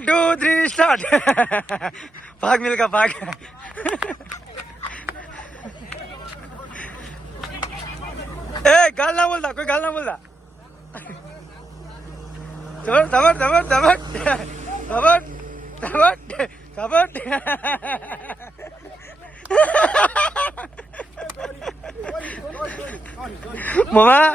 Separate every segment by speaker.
Speaker 1: Two three start ભાગ મિલકા ભાગ એ ગાલ ના બોલતા કોઈ ગાલ ના બોલતા ધબર ધબર ધબર ધબર ધબર ધબર ધબર મમા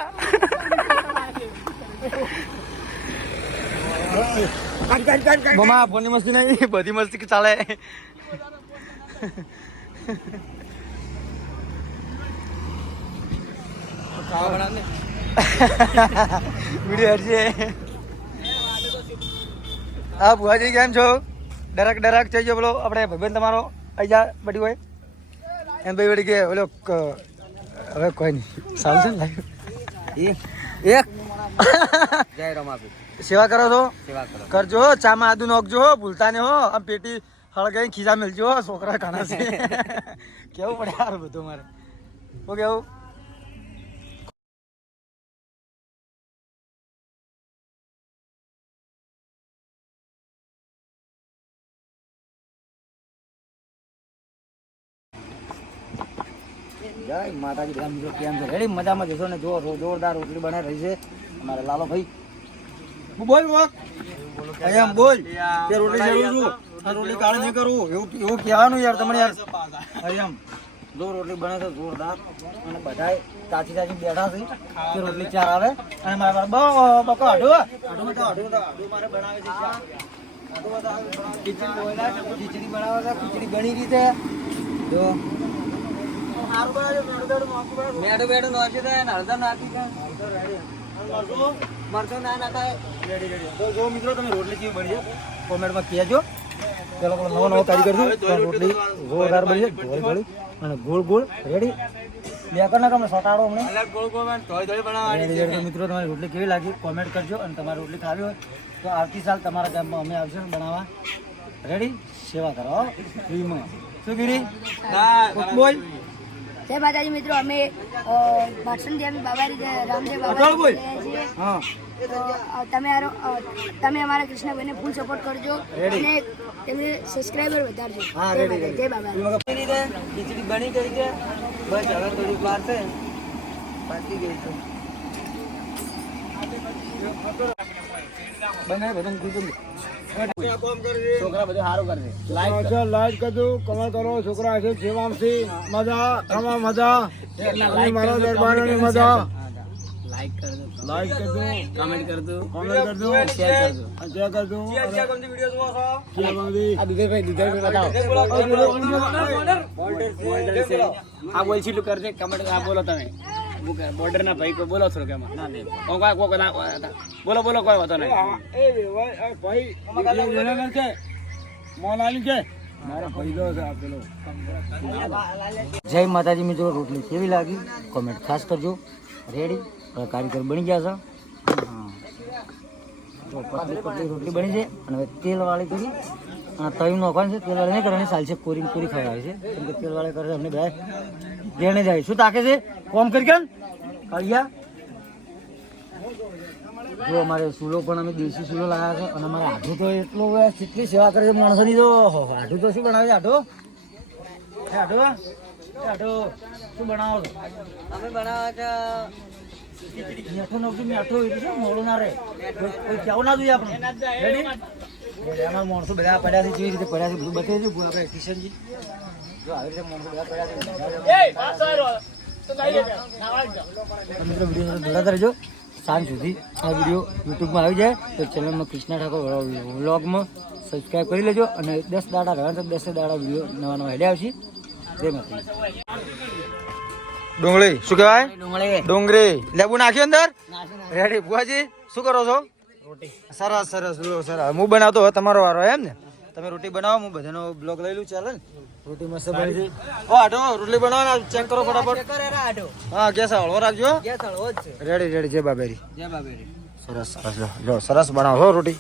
Speaker 1: મમા ફોનની મસ્તી નહીં બધી મસ્તી ચાલે. વીડિયો હટશે હા ભુવાજી કેમ છો? ડરક ડરક થઈ ગયો બોલો આપણે ભાઈબંધ તમારો આવી જા હોય. એમ ભાઈ વળી કે હવે કોઈ નહીં. સારું છે ને લાઈવ એક.
Speaker 2: જય
Speaker 1: સેવા કરો છો?
Speaker 2: સેવા કરો.
Speaker 1: કરજો હો, ચામાં આદુ નોખજો હો, ભૂલતા ને હો આમ પેટી હળગાઈ ખીજા મેલજો હો, છોકરા ઘણા છે. કેવું પડે યાર બધું મારે હું કેવું
Speaker 2: જય માતાજી મિત્રો કેમ છો? રેડી? મજામાં જશો ને? જો જોરદાર રોટલી બનાવી રહી છે અમારે લાલો ભાઈ.
Speaker 1: બોલ બોલ. એમ બોલ તે રોટલી જરૂર છું. રોટલી કાળ નહીં કરું. એવું એવું કહેવાનું યાર તમને યાર. એમ
Speaker 2: જો રોટલી બને છે જોરદાર. અને બધા તાજી તાજી બેઠા છે કે રોટલી ચાર આવે.
Speaker 1: અને મારા બા બકો આડો આડો આડો આડો મારે બનાવે છે
Speaker 2: ખીચડી બોયલા ખીચડી બનાવે છે ખીચડી જો.
Speaker 1: મેડો મેડો
Speaker 2: નાખી દે હળદર નાખી દે. મરચો ના નાખાય
Speaker 1: રેડી રેડી. તો જો મિત્રો તમે રોટલી કેવી બની છે? કોમેન્ટમાં કહેજો. પેલો પેલો નવો નવો કારીગર છું રોટલી જોરદાર બની છે. ધોળી ધોળી અને ગોળ ગોળ. રેડી. બે કર તમે સટાડો તો મિત્રો તમારી રોટલી કેવી લાગી? કોમેન્ટ કરજો અને તમારી રોટલી ખાવી હોય તો આવતી સાલ તમારા ગામમાં અમે આવશું બનાવવા. રેડી? સેવા કરો ફ્રીમાં. શું કીધી? બોલ
Speaker 3: જય માતાજી મિત્રો અમે ભાષણ દેવી બાબા રામદેવ બાબા તમે તમે અમારા કૃષ્ણભાઈને ફૂલ સપોર્ટ કરજો અને તેમને સબસ્ક્રાઈબર વધારજો. જય બાબા
Speaker 2: ખીચડી બની ગઈ છે. બસ હવે થોડીક વાર છે બાકી ગઈ છે.
Speaker 1: બને બધા
Speaker 2: છોકરા બધું સારું કરશે લાઈક
Speaker 1: લાઈક કરજો કમેન્ટ કરો છોકરા છે સેવામથી મજા તમા મજા મારા દરબારોની મજા
Speaker 2: લાઈક કરજો
Speaker 1: લાઈક કરજો
Speaker 2: કમેન્ટ કરજો
Speaker 1: કોમેન્ટ કરજો
Speaker 2: શેર કરજો
Speaker 1: શેર કરજો.
Speaker 2: આ દુધેભાઈ દુધેભાઈ બતાવો આ બોલ કરજે કમેન્ટ આ બોલો તમે બોર્ડર ના ભાઈ કોઈ બોલો છો કે ના નહીં ના બોલો બોલો કોઈ વાતો નહીં.
Speaker 1: એ ભાઈ છે? મોનાલી
Speaker 2: જય માતાજી મિત્રો રોટલી કેવી લાગી? કોમેન્ટ ખાસ કરજો. રેડી કારીગર બની ગયા છે. તો પતલી પતલી રોટલી બની છે. અને હવે તેલ વાળી કરી. અને તવી નોખવાનું છે તેલવાળા નહીં કરવાની સાલ છે કોરી પૂરી કોરી ખવડાવે છે. કેમ કે તેલવાળા કરે અમને બે ઘેરને જાય. શું તાકે છે? કોમ કરી કેમ કળિયા? જો અમારે સૂલો પણ અમે દેશી સૂલો લાવ્યા છે અને અમારે આઢું તો એટલો કેટલી સેવા કરે છે માણસોની તો. આઢું તો શું બનાવે છે આઢું? આઢું આઢું શું બનાવો છો? અમે બનાવે છે મીઠું નાખતું મીઠું એટલે શું મોડું ના રહે. કોઈ કોઈ કહેવું ના જોઈએ આપણે રેડી રેડી માણસો બધા પડ્યા છે જેવી રીતે પડ્યા છે બધું બતાવી દઉં. આપણે કિશનજી. જો આવી રીતે માણસો બધા પડ્યા છે રહેજો સાંજ સુધી આ વીડિયો યુટ્યુબમાં આવી જાય. તો ચેનલમાં કૃષ્ણા ઠાકોર વ્લોગમાં સબસ્ક્રાઈબ કરી લેજો અને દસ દાડા રહ્યા તો દસે દાડા વીડિયો નવા નવા હેડ્યા આવશે.
Speaker 1: ડુંગળી શું કહેવાય?
Speaker 2: ડુંગળી.
Speaker 1: ડુંગળી. લેબુ નાખ્યો અંદર? રેડી ભુવાજી? શું કરો છો? સરસ સરસ લો સરસ. હું બનાવતો હોય તમારો વારો એમ ને? તમે રોટી બનાવો હું બધાનો બ્લોગ લઈ લઉં ચાલે ને? રોટી મસ્ત બની છે ઓ આટો રોટલી બનાવો ને ચેક કરો ફટાફટ હા ગેસ હળવો રાખજો રેડી રેડી જય બાબેરી.
Speaker 2: જય બાબેરી.
Speaker 1: સરસ સરસ જો સરસ બનાવો હો રોટી.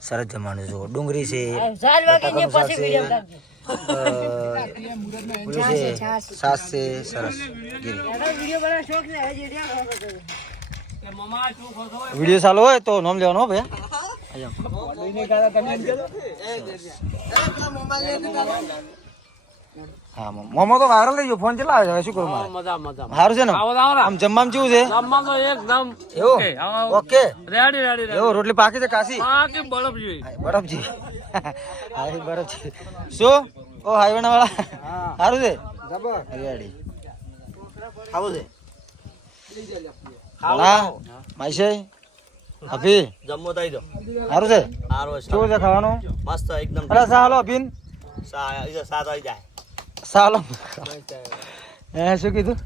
Speaker 1: સરસ જમવાનું જો ડુંગળી છે છે છે સરસ વીડિયો ચાલુ હોય તો નામ લેવાનો ભાઈ. હા મોમો તો વાયરલ થઈ ગયો. ફોન ચલા આવે છે? શું કરું મારે?
Speaker 4: મજા મજા.
Speaker 1: સારું છે ને? આમ જમવામાં કેવું છે?
Speaker 4: જમવા તો એકદમ
Speaker 1: એવું? ઓકે
Speaker 4: રેડી રેડી
Speaker 1: એવું રોટલી પાકી છે કાશી? બરફજી. હા એ છે. શું? ઓ હાઈવે વાળા સારું છે? હરિયાળી
Speaker 2: ખાવું છે.
Speaker 1: હા માઈશે અભી.
Speaker 2: જમવો થઈ જો
Speaker 1: સારું છે?
Speaker 2: સારો
Speaker 1: શું છે ખાવાનું?
Speaker 2: મસ્ત એકદમ
Speaker 1: અરે સાલો અભિન.
Speaker 2: સાત આવી જાય.
Speaker 1: સાલો. હે શું કીધું?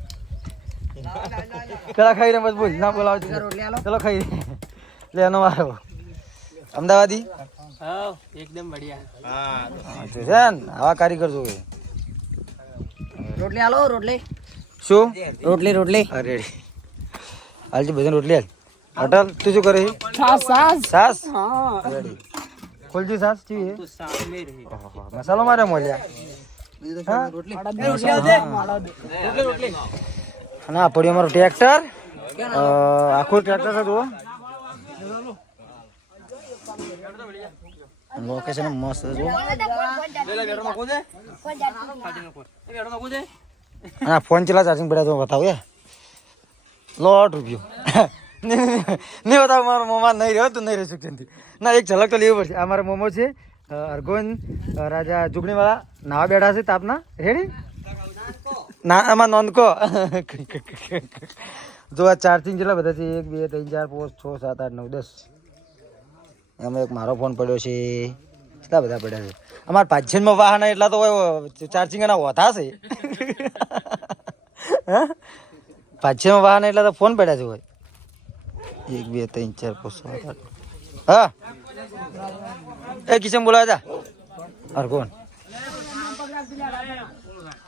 Speaker 1: પેલા ખાઈ રે બોલ ના બોલાવ ચલો ખાઈ લે એનો વારો. અમદાવાદી?
Speaker 4: હા એકદમ બઢિયા.
Speaker 1: હા, છે ને આવા કારીગર જોવે.
Speaker 2: રોટલી આલો રોટલી.
Speaker 1: શું?
Speaker 2: રોટલી રોટલી.
Speaker 1: અરે હાલજી બધાને રોટલી હાલ. અટલ તું શું કરે છે?
Speaker 4: સાસ સાસ.
Speaker 1: સાસ?
Speaker 4: હા.
Speaker 1: રેડી. ખોલજી સાસ ચી
Speaker 4: તો સાસ રહી.
Speaker 1: મસાલો મારે મોલ્યા રોટલી અને આ પડ્યું અમારું ટ્રેક્ટર. આખું ટ્રેક્ટર જુઓ. લોકેશન મસ્ત અને આ ફોન ચલા ચાર્જિંગ પડ્યા તો બતાવું લોટ રૂપિયો નહીં બતાવ મારો મોમાં નહીં રહ્યો તો નહીં રહી શકશે ના એક ઝલક તો લેવી પડશે આ મારા મોમો છે અરગોન રાજા જુગણીવાળા નાવા બેઠા છે તાપના રેડી ના આમાં નોંધકો જો આ ચાર્જિંગ કેટલા બધા છે એક બે ત્રણ ચાર પાંચ છ સાત આઠ નવ દસ એમાં એક મારો ફોન પડ્યો છે. કેટલા બધા પડ્યા છે? અમારા પાછળમાં વાહન એટલા તો ચાર્જિંગ એના હોતા છે. હા? પાછળમાં વાહન એટલા તો ફોન પડ્યા છે હોય. એક, બે, ત્રણ, ચાર, પાંચ હા? એ કિશન બોલાવ્યા હતા અરે કોણ?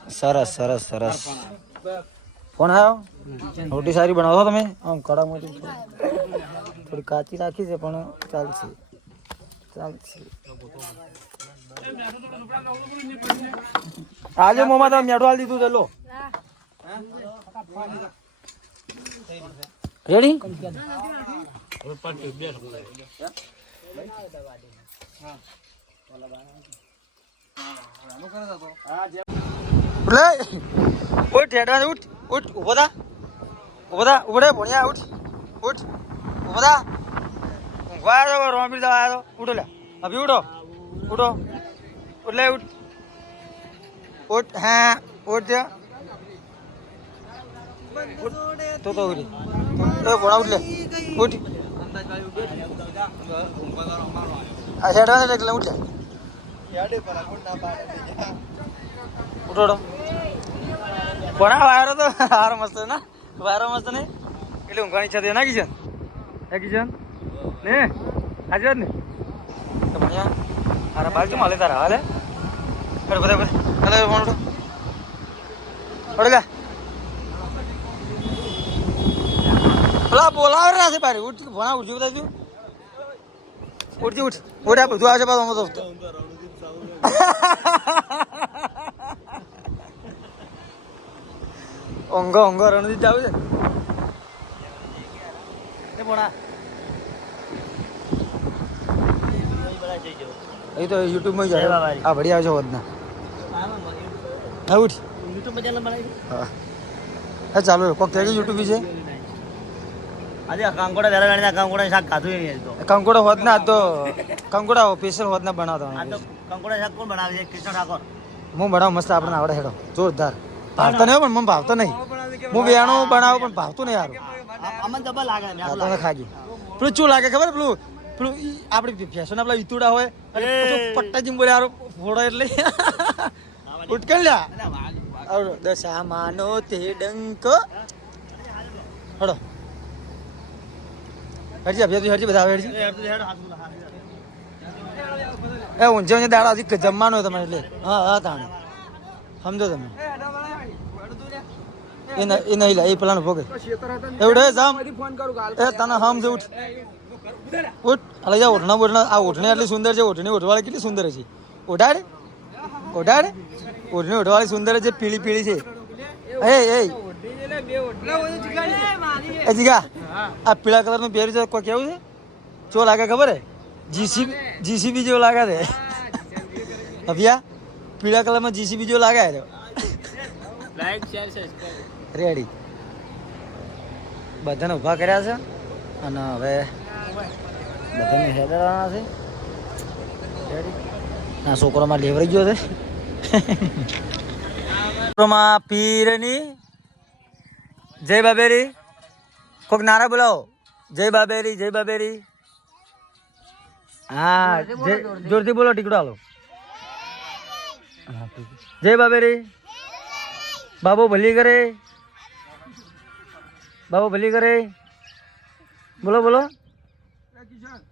Speaker 1: સરસ સરસ સરસ. ફોન આવ્યો રોટી સારી બનાવો તમે? આમ કડા મોટી થોડી કાચી રાખી છે પણ ચાલશે ચાલશે આજે મોમાં તમે મેઠો હાલ દીધું ચલો રેડી લે ઉઠ હેડવા ઉઠ ઉઠ, ઊભો થા. ઊભો થા, ઊભો રે, ભણ્યા, ઉઠ ઉઠ. થા ઊંઘવા આવ્યો તો રોમીર દવા આવ્યો તો. ઉઠો લે. અભી ઉઠો. ઉઠો. ઉઠલે ઉઠ. ઉઠ, હા, ઉઠ. તો તો ઉઠી. એ ઘોડા ઉઠલે ઉઠ. આ હેડવા છે એટલે ઉઠલે ઉઠો આ વાયરો તો. હારો મસ્ત ના? વાયરો મસ્ત નહીં? એટલે ઊંઘવાની ઈચ્છા નાખી કિશન હે કિશન ને? આજે વાત ને? તો ભણ્યા. મારા બાલ કેમ હાલે તારા, હાલે? અરે બધા બધા હાલે, ફોન ઉઠો. અડે લે. પેલા બોલાવે રહ્યા છે બારી ઉઠ, ભણા ઉઠજો બધા તું ઉઠજી ઉઠ. ઉઠ બધું આવશે પાછું અમે તો ઊંઘો ઊંઘો, રણજીત આવે પોણા એ તો યુટ્યુબમાં જાય આ ભડી આવશે વધના હા ઉઠ.
Speaker 2: યુટ્યુબ પર ચેનલ બનાવી
Speaker 1: હા. ચાલો કોક કહે યુટ્યુબ વિશે.
Speaker 2: આજે કાંકોડા વેરા વેણીના કાંકોડા શાક ખાધું નહીં તો.
Speaker 1: કંકોડા હોત ના તો કંકોડા સ્પેશિયલ હોત ના બનાવતો
Speaker 2: આ તો કંકોડા શાક કોણ બનાવે છે? કૃષ્ણ ઠાકોર.
Speaker 1: હું બનાવ મસ્ત આપણે આવડે હેડો. જોરદાર. ભાવતો નહીં પણ મને ભાવતો નહીં. હું વેણું બનાવું પણ ભાવતું નહીં યાર
Speaker 2: અમને જબર લાગે ને
Speaker 1: ખાગી. પેલું શું લાગે ખબર પેલું પેલું આપણી ફેશન આપણા ઈતુડા હોય. પટ્ટા જીમ બોલે ફોડો એટલે. ઉટકણ લ્યા. દશા માનો તે ડંક. હડો હરજી અભ્યાસ હરજી બધા હરજી. એ ઊંઝે ઊંઝે દાડા હજી જમવાનું તમારે એટલે. હા હા તાણે. સમજો તમે. એ એ નહીં લા એ પેલાનો ભોગે. એવડે જામ એ તને હમ છે ઉઠ. ઉઠ. અલે, જા ઓઢણા બોઢણા આ ઓઢણી એટલી સુંદર છે ઓઢણી ઓઢવાળી કેટલી સુંદર છે. ઓઢાડ ઓઢાડ ઓઢણી ઓઢવાળી સુંદર છે, પીળી પીળી છે. એ એ. એ જીગા, આ પીળા કલરનું પહેર્યું છે, કોઈ કેવું છે? ચો લાગે ખબર હે? જીસીબી જીસીબી જેવો લાગે છે. અભિયા, પીળા કલરમાં જીસીબી જેવો લાગે છે.
Speaker 4: લાઈક શેર સબસ્ક્રાઇબ
Speaker 1: રેડી બધાને ઊભા કર્યા છે અને હવે બધાને હેદરાના છે. રેડી ના છોકરોમાં લેવરાઈ ગયો છે. છોકરોમાં પીરની. જય બાબેરી. કોઈક નારા બોલાવો. જય બાબેરી જય બાબેરી. હા જોરથી બોલો ટીકડો હાલો. જય બાબેરી. બાબુ ભલી કરે. બાબુ ભલી કરે? બોલો બોલો.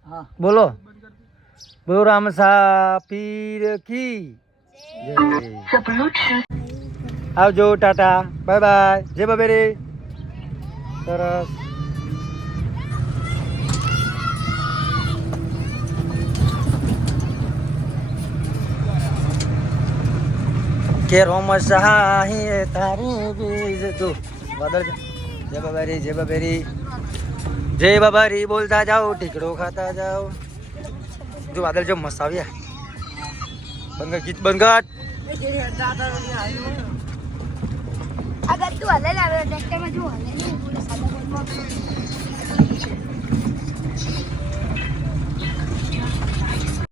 Speaker 2: હા.
Speaker 1: બોલો. બોલો રામ સા પીર કી. આવજો ટાટા. Bye bye. જય બાબેરી. સરસ. કે રોમ સહાય તારી બીજ તું. બદલ. જય બાબારી, જય બાબેરી. જય બાબારી, બોલતા જાઓ ઢીકડો ખાતા જાઓ. જો વાદળ જો મસ્ત આવ્યા. બંગટ ગીત બંગાટ
Speaker 3: અગર તું હલે લાવે ટ્રેક્ટરમાં જો હલે